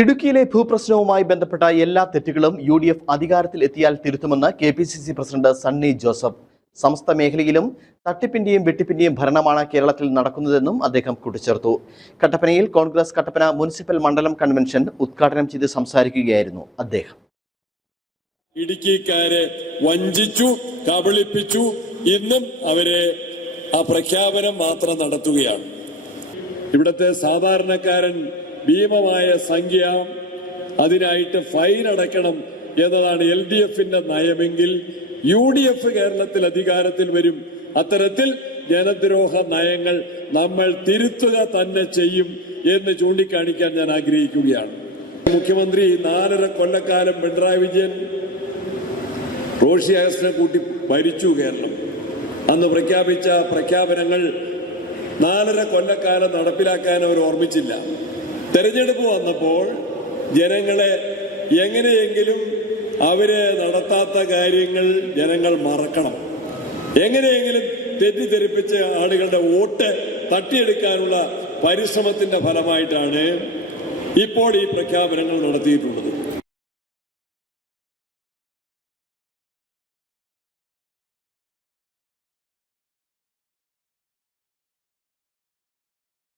ഇടുക്കിയിലെ ഭൂപ്രശ്നവുമായി ബന്ധപ്പെട്ട എല്ലാ തെറ്റുകളും യു ഡി എഫ് അധികാരത്തിൽ എത്തിയാൽ തിരുത്തുമെന്ന് K P C C president Sunny Joseph. സമസ്ത മേഖലയിലും തട്ടിപ്പിന്റെയും വെട്ടിപ്പിന്റെയും ഭരണമാണ് കേരളത്തിൽ നടക്കുന്നതെന്നും അദ്ദേഹം കൂട്ടിച്ചേർത്തു. കട്ടപ്പനയിൽ കോൺഗ്രസ് കട്ടപ്പന മുനിസിപ്പൽ മണ്ഡലം കൺവെൻഷൻ ഉദ്ഘാടനം ചെയ്ത് സംസാരിക്കുകയായിരുന്നു അദ്ദേഹം. ഇടുക്കിക്കാരെ വഞ്ചിച്ചു കബളിപ്പിച്ചു ഇന്നും അവരെ ആ പ്രഖ്യാപനം മാത്രം നടത്തുകയാണ്. ഇവിടുത്തെ സാധാരണക്കാരൻ ഭീമമായ സംഖ്യ അതിനായിട്ട് ഫൈൻ അടക്കണം എന്നതാണ് എൽ ഡി എഫിന്റെ നയമെങ്കിൽ യു ഡി എഫ് കേരളത്തിൽ അധികാരത്തിൽ വരും. അത്തരത്തിൽ ജനദ്രോഹ നയങ്ങൾ നമ്മൾ തിരുത്തുക തന്നെ ചെയ്യും എന്ന് ചൂണ്ടിക്കാണിക്കാൻ ഞാൻ ആഗ്രഹിക്കുകയാണ്. മുഖ്യമന്ത്രി നാലര കൊല്ലക്കാലം പിണറായി വിജയൻ റോഷി അഗസ്റ്റിനെ കൂട്ടി ഭരിച്ചു കേരളം. അന്ന് പ്രഖ്യാപിച്ച പ്രഖ്യാപനങ്ങൾ നാലര കൊല്ലക്കാലം നടപ്പിലാക്കാൻ അവർ ഓർമ്മിച്ചില്ല. തെരഞ്ഞെടുപ്പ് വന്നപ്പോൾ ജനങ്ങളെ എങ്ങനെയെങ്കിലും അവരെ നടത്താത്ത കാര്യങ്ങൾ ജനങ്ങൾ മറക്കണം. എങ്ങനെയെങ്കിലും തെറ്റിദ്ധരിപ്പിച്ച് ആളുകളുടെ വോട്ട് തട്ടിയെടുക്കാനുള്ള പരിശ്രമത്തിന്റെ ഫലമായിട്ടാണ് ഇപ്പോൾ ഈ പ്രഖ്യാപനങ്ങൾ നടത്തിയിട്ടുള്ളത്.